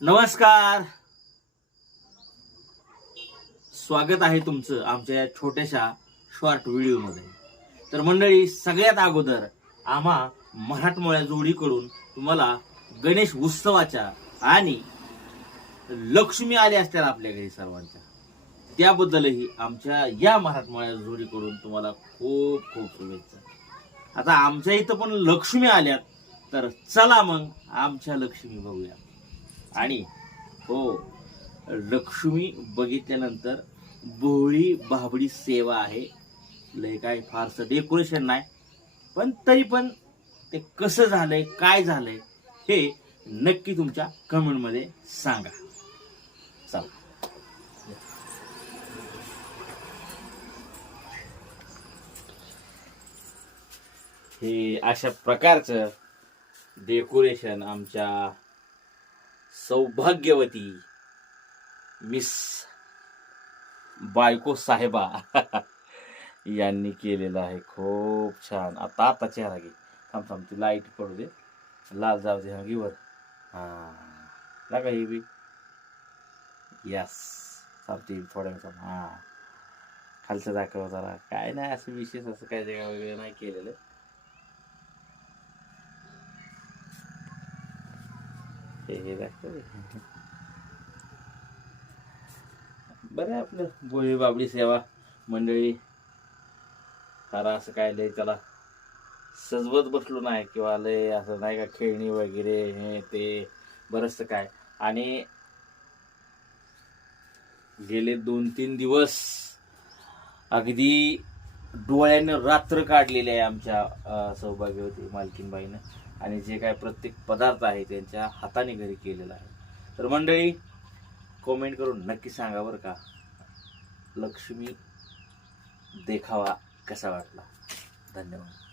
नमस्कार, स्वागत आहे तुमचं आमच्या या छोट्याशा शॉर्ट व्हिडिओमध्ये. तर मंडळी, सगळ्यात अगोदर आम्हा मराठमोळ्या जोडीकडून तुम्हाला गणेश उत्सवाच्या आणि लक्ष्मी आले असतील आपल्या घरी सर्वांच्या, त्याबद्दलही आमच्या या मराठमोळ्या जोडीकडून तुम्हाला खूप खूप शुभेच्छा. आता आमच्या इथं पण लक्ष्मी आल्यात, तर चला मग आमच्या लक्ष्मी बघूया. आणि हो, लक्ष्मी बघितल्यानंतर भोळी बाबडी सेवा आहे. लय काय फारसं डेकोरेशन नाही, पण तरी पण ते कसं झालंय, काय झालंय हे नक्की तुमच्या कमेंटमध्ये सांगा. चला, हे अशा प्रकारचं डेकोरेशन आमच्या सौभाग्यवती मिस बायको साहेबा यांनी केलेलं आहे. खूप छान. आता चेहरा घे. थांब, ती लाईट पडू दे, लाल जाऊ दे. हा वर, हा लागा ही बी. यस, चालते थोड्या वेळ. हा, खालचं दाखव जरा. काय नाही असं विशेष, असं काय जगा वगैरे नाही केलेलं. हे दाखव बरं आहे आपलं भोळी बाबडी सेवा मंडळी. फार असं काय लय त्याला सजवत बसलो नाही, किंवा लय असं नाही का खेळणी वगैरे हे ते बरंचसं काय. आणि गेले 2-3 दिवस अगदी डोळ्यानं रात्र काढलेली आहे आमच्या सौभाग्यवती मालकीनबाईनं. आणि जे काय प्रत्येक पदार्थ आहे त्यांच्या हाताने घरी केलेला आहे. तर मंडळी, कमेंट करून नक्की सांगा बरं का, लक्ष्मी देखावा कसा वाटला. धन्यवाद.